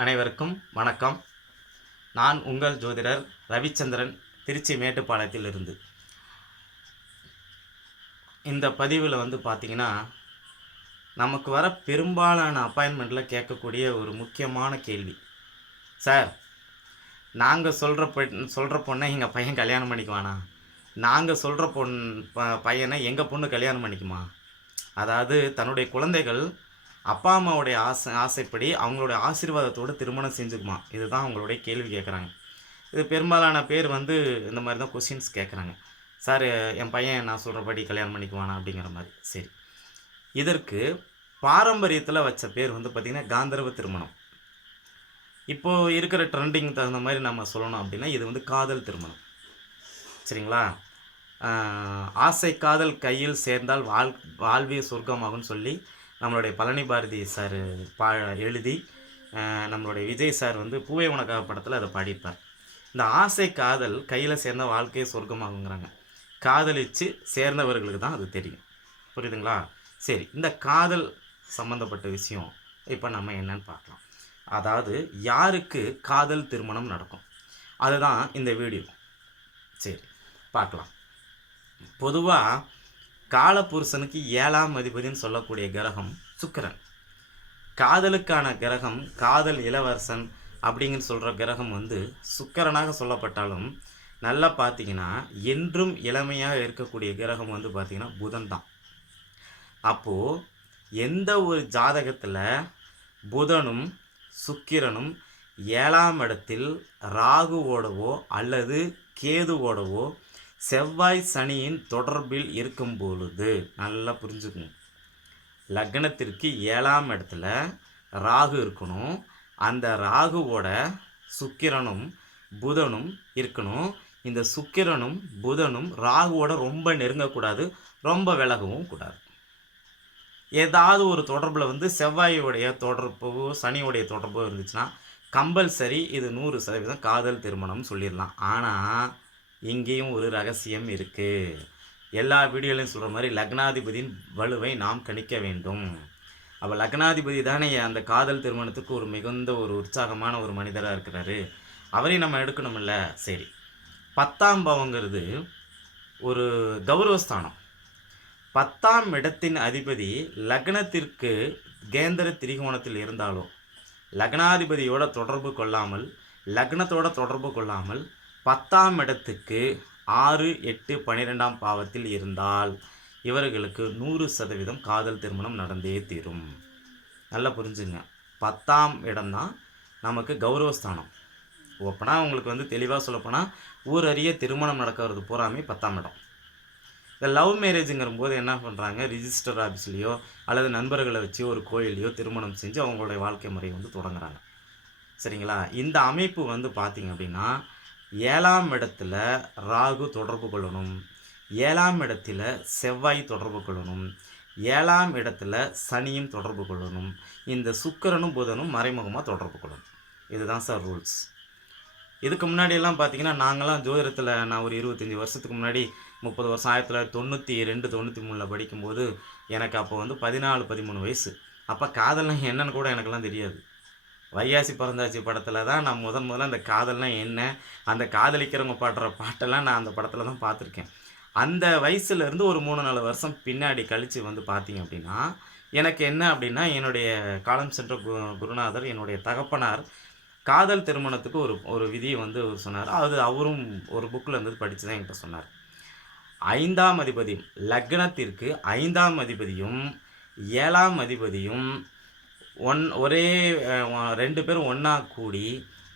அனைவருக்கும் வணக்கம். நான் உங்கள் ஜோதிடர் ரவிச்சந்திரன், திருச்சி மேட்டுப்பாளையத்தில் இருந்து. இந்த பதிவில் பார்த்தீங்கன்னா, நமக்கு வர பெரும்பாலான அப்பாயின்மெண்ட்டில் கேட்கக்கூடிய ஒரு முக்கியமான கேள்வி. சார், நாங்கள் சொல்கிற பொண்ணை எங்கள் பையன் கல்யாணம் பண்ணிக்குவானா? நாங்கள் சொல்கிற பையனை எங்கள் பொண்ணு கல்யாணம் பண்ணிக்குமா? அதாவது தன்னுடைய குழந்தைகள் அப்பா அம்மாவுடைய ஆசைப்படி அவங்களுடைய ஆசீர்வாதத்தோடு திருமணம் செஞ்சுக்குமா? இதுதான் அவங்களுடைய கேள்வி கேட்குறாங்க. இது பெரும்பாலான பேர் இந்த மாதிரி தான் கொஸ்டின்ஸ் கேட்குறாங்க. சார், என் பையன் நான் சொல்கிறபடி கல்யாணம் பண்ணிக்குவானா அப்படிங்கிற மாதிரி. சரி, இதற்கு பாரம்பரியத்தில் வச்ச பேர் பார்த்திங்கன்னா காந்தர்வ திருமணம். இப்போது இருக்கிற ட்ரெண்டிங் தகுந்த மாதிரி நம்ம சொல்லணும் அப்படின்னா இது காதல் திருமணம். சரிங்களா? ஆசை காதல் கையில் சேர்ந்தால் வாழ்வே சொர்க்கமாகும்னு சொல்லி நம்மளுடைய பழனி பாரதி சார் எழுதி நம்மளுடைய விஜய் சார் பூவே உனக்காக படத்தில் அதை பாடியிருப்பார். இந்த ஆசை காதல் கையில் சேர்ந்த வாழ்க்கையை சொர்க்கமாகுங்கிறாங்க. காதலித்து சேர்ந்தவர்களுக்கு தான் அது தெரியும். புரியுதுங்களா? சரி, இந்த காதல் சம்மந்தப்பட்ட விஷயம் இப்போ நம்ம என்னன்னு பார்க்கலாம். அதாவது யாருக்கு காதல் திருமணம் நடக்கும், அதுதான் இந்த வீடியோ. சரி, பார்க்கலாம். பொதுவாக காலபுருஷனுக்கு 7ஆம் அதிபதினு சொல்லக்கூடிய கிரகம் சுக்கிரன். காதலுக்கான கிரகம், காதல் இளவரசன் அப்படிங்கிற சொல்கிற கிரகம் சுக்கிரனாக சொல்லப்பட்டாலும் நல்லா பார்த்தீங்கன்னா என்றும் இளமையாக இருக்கக்கூடிய கிரகம் பார்த்திங்கன்னா புதன் தான். அப்போது எந்த ஒரு ஜாதகத்தில் புதனும் சுக்கிரனும் 7ஆம் இடத்தில் ராகுவோடவோ அல்லது கேதுவோடவோ செவ்வாய் சனியின் தொடர்பில் இருக்கும் பொழுது நல்லா புரிஞ்சுக்கணும். லக்னத்திற்கு 7ஆம் இடத்துல ராகு இருக்கணும். அந்த ராகுவோட சுக்கிரனும் புதனும் இருக்கணும். இந்த சுக்கிரனும் புதனும் ராகுவோட ரொம்ப நெருங்கக்கூடாது, ரொம்ப விலகவும் கூடாது. ஏதாவது ஒரு தொடர்பில் செவ்வாயுடைய தொடர்போ சனியுடைய தொடர்போ இருந்துச்சுன்னா கம்பல்சரி இது 100% காதல் திருமணம் சொல்லிடலாம். ஆனால் இங்கேயும் ஒரு ரகசியம் இருக்குது. எல்லா வீடியோலையும் சொல்கிற மாதிரி லக்னாதிபதியின் வலுவை நாம் கணிக்க வேண்டும். அப்போ லக்னாதிபதி தானே அந்த காதல் திருமணத்துக்கு ஒரு மிகுந்த ஒரு உற்சாகமான ஒரு மனிதராக இருக்கிறாரு, அவரையும் நம்ம எடுக்கணுமில்ல. சரி, 10ஆம் பாவங்கிறது ஒரு கௌரவஸ்தானம். 10ஆம் இடத்தின் அதிபதி லக்னத்திற்கு கேந்திர திரிகோணத்தில் இருந்தாலோ லக்னாதிபதியோட தொடர்பு கொள்ளாமல் லக்னத்தோட தொடர்பு கொள்ளாமல் 10ஆம் இடத்துக்கு 6, 8, 12ஆம் பாவத்தில் இருந்தால் இவர்களுக்கு 100% காதல் திருமணம் நடந்தே தீரும். நல்லா புரிஞ்சுங்க. 10ஆம் இடம்தான் நமக்கு கௌரவஸ்தானம். ஓப்பனா உங்களுக்கு தெளிவாக சொல்லப்போனால் ஊரறிய திருமணம் நடக்கிறது பூராமே 10ஆம் இடம். இந்த லவ் மேரேஜுங்கிற போது என்ன பண்ணுறாங்க, ரிஜிஸ்டர் ஆஃபீஸ்லேயோ அல்லது நண்பர்களை வச்சு ஒரு கோயிலையோ திருமணம் செஞ்சு அவங்களுடைய வாழ்க்கை முறையை தொடங்குறாங்க. சரிங்களா? இந்த அமைப்பு பார்த்திங்க அப்படின்னா 7ஆம் இடத்துல ராகு தொடர்பு கொள்ளணும், 7ஆம் இடத்துல செவ்வாய் தொடர்பு கொள்ளணும், 7ஆம் இடத்துல சனியும் தொடர்பு கொள்ளணும், இந்த சுக்கிரனும் புதனும் மறைமுகமாக தொடர்பு கொள்ளணும். இதுதான் சார் ரூல்ஸ். இதுக்கு முன்னாடியெல்லாம் பார்த்தீங்கன்னா நாங்களாம் ஜோதிடத்தில் நான் ஒரு 25 வருஷத்துக்கு முன்னாடி 30 வருஷம் 1992 93 படிக்கும்போது எனக்கு அப்போ 14 13 வயசு. அப்போ காதல்னா என்னன்னு கூட எனக்கெல்லாம் தெரியாது. வையாசி பிறந்தாச்சி படத்தில் தான் நான் முதல்ல அந்த காதல்னால் என்ன, அந்த காதலிக்கிறவங்க பாடுற பாட்டெல்லாம் நான் அந்த படத்தில் தான் பார்த்துருக்கேன். அந்த வயசுலேருந்து ஒரு 3-4 வருஷம் பின்னாடி கழித்து பார்த்தீங்க அப்படின்னா எனக்கு என்ன அப்படின்னா, என்னுடைய காலம் சென்ற குருநாதர், என்னுடைய தகப்பனார் காதல் திருமணத்துக்கு ஒரு விதியை சொன்னார். அது அவரும் ஒரு புக்கில் படித்து தான் என்கிட்ட சொன்னார். 5ஆம் அதிபதியும் லக்னத்திற்கு 5ஆம் அதிபதியும் 7ஆம் அதிபதியும் ஒரே 2 பேரும் ஒன்றா கூடி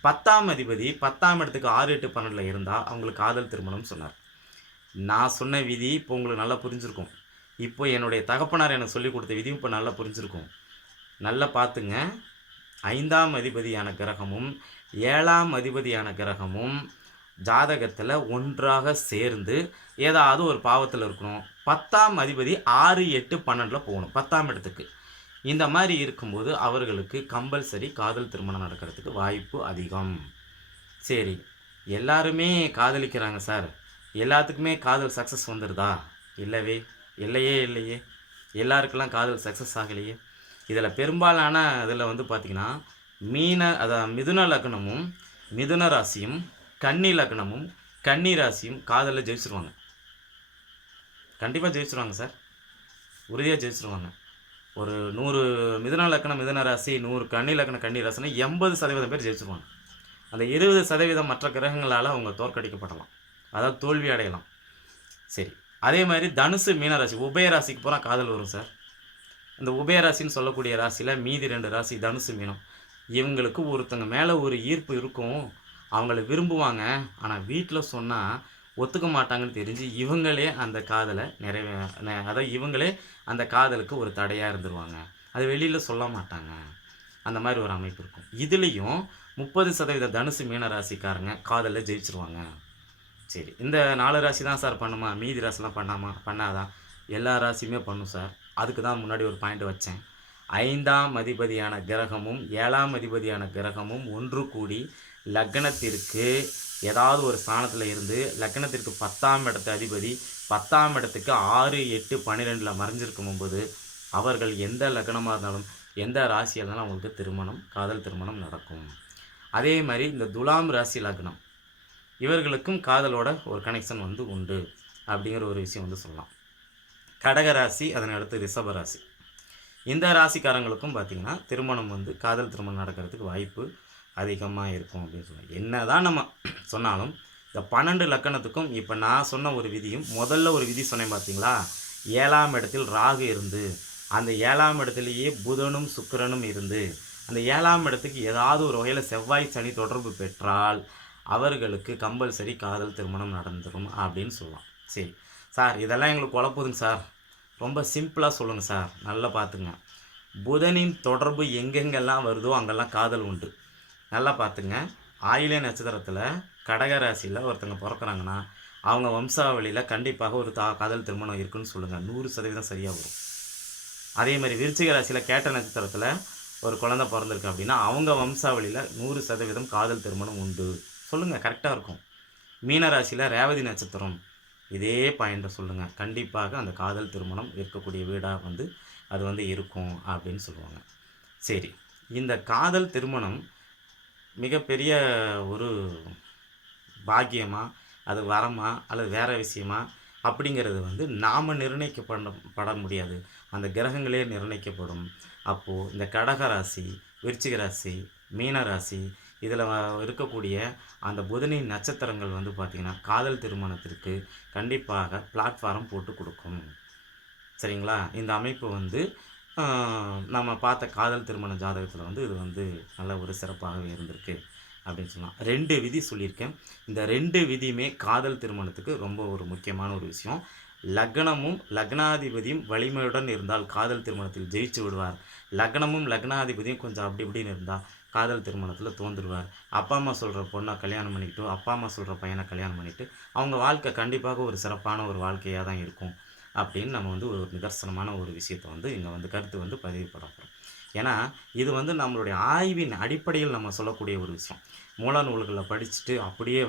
10ஆம் அதிபதி 10ஆம் இடத்துக்கு 6, 8, 12 இருந்தால் அவங்களுக்கு காதல் திருமணம் சொன்னார். நான் சொன்ன விதி இப்போ உங்களுக்கு நல்லா புரிஞ்சிருக்கும். இப்போ என்னுடைய தகப்பனார் எனக்கு சொல்லிக் கொடுத்த விதி இப்போ நல்லா புரிஞ்சிருக்கும். நல்லா பார்த்துங்க. 5ஆம் அதிபதியான கிரகமும் 7ஆம் அதிபதியான கிரகமும் ஜாதகத்தில் ஒன்றாக சேர்ந்து ஏதாவது ஒரு பாவத்தில் இருக்கணும். 10ஆம் அதிபதி 6, 8, 12 போகணும் 10ஆம் இடத்துக்கு. இந்த மாதிரி இருக்கும்போது அவர்களுக்கு கம்பல்சரி காதல் திருமணம் நடக்கிறதுக்கு வாய்ப்பு அதிகம். சரி, எல்லாருமே காதலிக்கிறாங்க சார், எல்லாத்துக்குமே காதல் சக்ஸஸ் வந்துடுதா? இல்லையே. எல்லாருக்கெல்லாம் காதல் சக்ஸஸ் ஆகலையே. இதில் பெரும்பாலான இதில் பார்த்திங்கன்னா மிதுன லக்னமும் மிதுன ராசியும் கன்னி லக்னமும் கன்னி ராசியும் காதலில் ஜெயிச்சிருவாங்க. கண்டிப்பாக ஜெயிச்சிருவாங்க சார், உறுதியாக ஜெயிச்சிருவாங்க. ஒரு 100 மிதுன லக்னம் மிதுன ராசி, 100 கன்னி லக்னம் கன்னி ராசினா 80% பேர் ஜெயிச்சிருவாங்க. அந்த 20% மற்ற கிரகங்களால் அவங்க தோற்கடிக்கப்படலாம், அதாவது தோல்வி அடையலாம். சரி, அதே மாதிரி தனுசு மீனராசி உபயராசிக்கு போனால் காதல் வரும் சார். இந்த உபயராசின்னு சொல்லக்கூடிய ராசியில் மீதி 2 ராசி தனுசு மீனம், இவங்களுக்கு ஒருத்தங்க மேலே ஒரு ஈர்ப்பு இருக்கும், அவங்கள விரும்புவாங்க. ஆனால் வீட்டில் சொன்னால் ஒத்துக்க மாட்டாங்கன்னு தெரிஞ்சு இவங்களே அந்த காதலை அதாவது இவங்களே அந்த காதலுக்கு ஒரு தடையாக இருந்துருவாங்க. அது வெளியில் சொல்ல மாட்டாங்க. அந்த மாதிரி ஒரு அமைப்பு இருக்கும். இதுலேயும் 30% தனுசு மீன ராசிக்காரங்க காதலில் ஜெயிச்சிருவாங்க. சரி, இந்த 4 ராசி தான் சார் பண்ணுமா, மீதி ராசிலாம் பண்ணாதான்? எல்லா ராசியுமே பண்ணும் சார். அதுக்கு தான் முன்னாடி ஒரு பாயிண்ட் வச்சேன். 5ஆம் அதிபதியான கிரகமும் 7ஆம் அதிபதியான கிரகமும் ஒன்று கூடி லக்னத்திற்கு ஏதாவது ஒரு ஸ்தானத்தில் இருந்து லக்னத்திற்கு 10ஆம் இடத்து அதிபதி 10ஆம் இடத்துக்கு 6, 8, 12 மறைஞ்சிருக்கும் போது அவர்கள் எந்த லக்னமாக இருந்தாலும் எந்த ராசியாக இருந்தாலும் அவங்களுக்கு காதல் திருமணம் நடக்கும். அதே மாதிரி இந்த துலாம் ராசி லக்னம் இவர்களுக்கும் காதலோட ஒரு கனெக்ஷன் உண்டு அப்படிங்கிற ஒரு விஷயம் சொல்லலாம். கடகராசி, அதனை அடுத்து ரிஷபராசி, இந்த ராசிக்காரங்களுக்கும் பார்த்திங்கன்னா திருமணம் காதல் திருமணம் நடக்கிறதுக்கு வாய்ப்பு அதிகமாக இருக்கும் அப்படின்னு சொல்லுவாங்க. என்ன தான் நம்ம சொன்னாலும் இந்த 12 லக்கணத்துக்கும் இப்போ நான் சொன்ன ஒரு விதியும், முதல்ல ஒரு விதி சொன்னேன் பார்த்தீங்களா, 7ஆம் இடத்தில் ராகு இருந்து அந்த 7ஆம் இடத்துலையே புதனும் சுக்கிரனும் இருந்து அந்த 7ஆம் இடத்துக்கு ஏதாவது ஒரு வகையில் செவ்வாய் சனி தொடர்பு பெற்றால் அவர்களுக்கு கம்பல்சரி காதல் திருமணம் நடந்துடும் அப்படின்னு சொல்லலாம். சரி சார், இதெல்லாம் எங்களுக்கு குழப்புதுங்க சார், ரொம்ப சிம்பிளாக சொல்லுங்கள் சார். நல்லா பார்த்துங்க, புதனின் தொடர்பு எங்கெங்கெல்லாம் வருதோ அங்கெல்லாம் காதல் உண்டு. நல்லா பார்த்துங்க, ஆயில்ய நட்சத்திரத்தில் கடகராசியில் ஒருத்தங்க பிறக்கிறாங்கன்னா அவங்க வம்சாவளியில் கண்டிப்பாக ஒரு காதல் திருமணம் இருக்குன்னு சொல்லுங்கள், 100% சரியாக வரும். அதே மாதிரி விருச்சிக ராசியில் கேட்ட நட்சத்திரத்தில் ஒரு குழந்தை பிறந்திருக்கு அப்படின்னா அவங்க வம்சாவளியில் 100% காதல் திருமணம் உண்டு சொல்லுங்கள், கரெக்டாக இருக்கும். மீனராசியில் ரேவதி நட்சத்திரம் இதே பாயிண்ட்டை சொல்லுங்கள், கண்டிப்பாக அந்த காதல் திருமணம் இருக்கக்கூடிய வீடாக அது இருக்கும் அப்படின்னு சொல்லுவாங்க. சரி, இந்த காதல் திருமணம் மிகப்பெரிய ஒரு பாக்கியமா, அது வரமா அல்லது வேறு விஷயமா அப்படிங்கிறது நாம் நிர்ணயிக்கப்பட முடியாது, அந்த கிரகங்களே நிர்ணயிக்கப்படும். அப்போது இந்த கடகராசி, விருச்சிக ராசி, மீனராசி இதில் இருக்கக்கூடிய அந்த புதனின் நட்சத்திரங்கள் பார்த்திங்கன்னா காதல் திருமணத்திற்கு கண்டிப்பாக பிளாட்ஃபார்ம் போட்டு கொடுக்கும். சரிங்களா? இந்த அமைப்பு நம்ம பார்த்த காதல் திருமண ஜாதகத்தில் இது நல்ல ஒரு சிறப்பாகவே இருந்திருக்கு அப்படின்னு சொல்லலாம். 2 விதி சொல்லியிருக்கேன். இந்த 2 விதியுமே காதல் திருமணத்துக்கு ரொம்ப ஒரு முக்கியமான ஒரு விஷயம். லக்னமும் லக்னாதிபதியும் வலிமையுடன் இருந்தால் காதல் திருமணத்தில் ஜெயிச்சு விடுவார். லக்னமும் லக்னாதிபதியும் கொஞ்சம் அப்படி இப்படின்னு இருந்தால் காதல் திருமணத்தில் தோன்றுவார். அப்பா அம்மா சொல்கிற பொண்ணை கல்யாணம் பண்ணிக்கிட்டோ அப்பா அம்மா சொல்கிற பையனை கல்யாணம் பண்ணிவிட்டு அவங்க வாழ்க்கை கண்டிப்பாக ஒரு சிறப்பான ஒரு வாழ்க்கையாக தான் இருக்கும் அப்படின்னு நம்ம ஒரு நிதர்சனமான ஒரு விஷயத்தை இங்கே கருத்து பதிவு படுறோம். ஏன்னா இது நம்மளுடைய ஆய்வின் அடிப்படையில் நம்ம சொல்லக்கூடிய ஒரு விஷயம். மூல நூல்களில் படிச்சுட்டு அப்படியே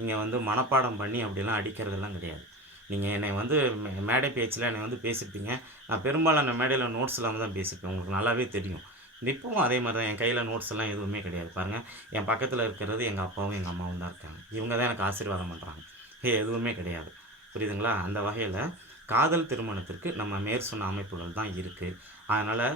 இங்கே மனப்பாடம் பண்ணி அப்படிலாம் அடிக்கிறதெல்லாம் கிடையாது. நீங்கள் என்னை மேடை பேச்சில் என்னை பேசியிருப்பீங்க. நான் பெரும்பாலான மேடையில் நோட்ஸ் இல்லாமல் தான் பேசியிருப்பேன், உங்களுக்கு நல்லாவே தெரியும். இப்போவும் அதே மாதிரி தான், என் கையில் நோட்ஸ் எல்லாம் எதுவுமே கிடையாது. பாருங்கள், என் பக்கத்தில் இருக்கிறது எங்கள் அப்பாவும் எங்கள் அம்மாவும் தான் இருக்காங்க. இவங்க தான் எனக்கு ஆசீர்வாதம் பண்ணுறாங்க. எதுவுமே கிடையாது, புரியுதுங்களா? அந்த வகையில் காதல் திருமணத்திற்கு நம்ம மேற்சொன்ன அமைப்புகள் தான் இருக்குது. அதனால்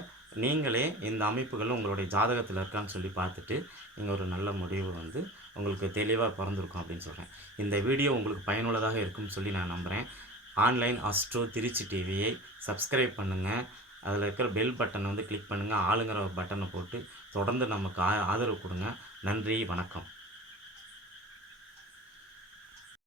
நீங்களே இந்த அமைப்புகளும் உங்களுடைய ஜாதகத்தில் இருக்கான்னு சொல்லி பார்த்துட்டு நீங்கள் ஒரு நல்ல முடிவு உங்களுக்கு தெளிவாக பிறந்திருக்கும் அப்படின்னு சொல்கிறேன். இந்த வீடியோ உங்களுக்கு பயனுள்ளதாக இருக்கும்னு சொல்லி நான் நம்புகிறேன். ஆன்லைன் அஸ்ட்ரோ திருச்சி டிவியை சப்ஸ்கிரைப் பண்ணுங்கள். அதில் இருக்கிற பெல் பட்டனை கிளிக் பண்ணுங்கள். ஆளுங்கிற பட்டனை போட்டு தொடர்ந்து நமக்கு ஆதரவு கொடுங்க. நன்றி, வணக்கம்.